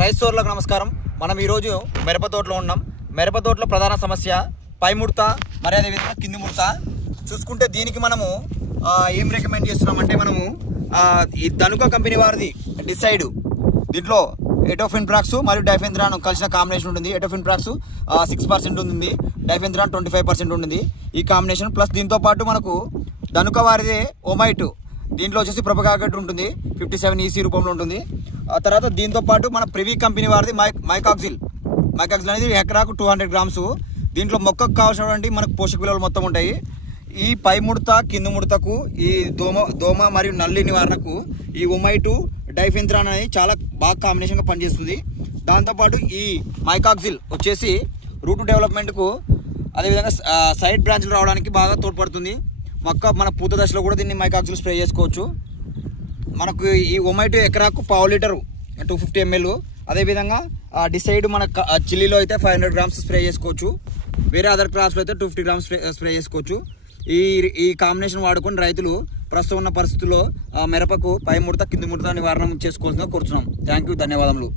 Rice సోర్లకు నమస్కారం. మనం ఈరోజు మిరప తోటలో ఉన్నాం. మిరప తోటలో ప్రధాన సమస్య పై ముడత మరి అదేవిధంగా కింది ముడత. చూసుకుంటే దీనికి మనము ఏం రికమెండ్ చేస్తున్నామంటే మనము ఈ ధనుక కంపెనీ వారిది డిసైడ్. దీంట్లో ఎటోఫిన్ప్రాక్స్ మరియు డైఫెంథ్రాన్ కలిసిన కాంబినేషన్ ఉంటుంది. ఎటోఫిన్ప్రాక్స్ 6% ఉంటుంది, డైఫెంథ్రాన్ 25% ఉంటుంది ఈ కాంబినేషన్. ప్లస్ దీంతో పాటు మనకు ధనుక వారిదే ఓమైట్, దీంట్లో వచ్చేసి ప్రొపగాగెట్ ఉంటుంది, 57 EC రూపంలో ఉంటుంది. ఆ తర్వాత దీంతో పాటు మన ప్రివీ కంపెనీ వారిది మైకాక్సిల్ అనేది ఎకరాకు 200 గ్రామ్స్. దీంట్లో మొక్కకు కావాల్సినటువంటి మనకు పోషక విలువలు మొత్తం ఉంటాయి. ఈ పై ముడత కింది ముడతకు, ఈ దోమ మరియు నల్లి నివారణకు ఈ ఓమైటు డైఫెంథ్రాన్ అనేది చాలా బాగా కాంబినేషన్గా పనిచేస్తుంది. దాంతోపాటు ఈ మైకాక్సిల్ వచ్చేసి రూట్ డెవలప్మెంట్కు అదేవిధంగా సైడ్ బ్రాంచ్లు రావడానికి బాగా తోడ్పడుతుంది. మొక్క మన పూత దశలో కూడా దీన్ని మైకాక్సిల్ స్ప్రే చేసుకోవచ్చు. మనకు ఈ ఓమైటు ఎకరాకు 1/2 లీటరు 250 ml. అదేవిధంగా డిసైడ్ మన చిల్లీలో అయితే 500 గ్రామ్స్ స్ప్రే చేసుకోవచ్చు. వేరే అదర్ క్రాప్స్లో అయితే 250 గ్రామ్స్ స్ప్రే చేసుకోవచ్చు. ఈ కాంబినేషన్ వాడుకొని రైతులు ప్రస్తుతం ఉన్న పరిస్థితుల్లో మిరపకు పై ముడత కింది ముడత నివారణ చేసుకోవాల్సిందిగా కోరుతున్నాం. థ్యాంక్ యూ, ధన్యవాదములు.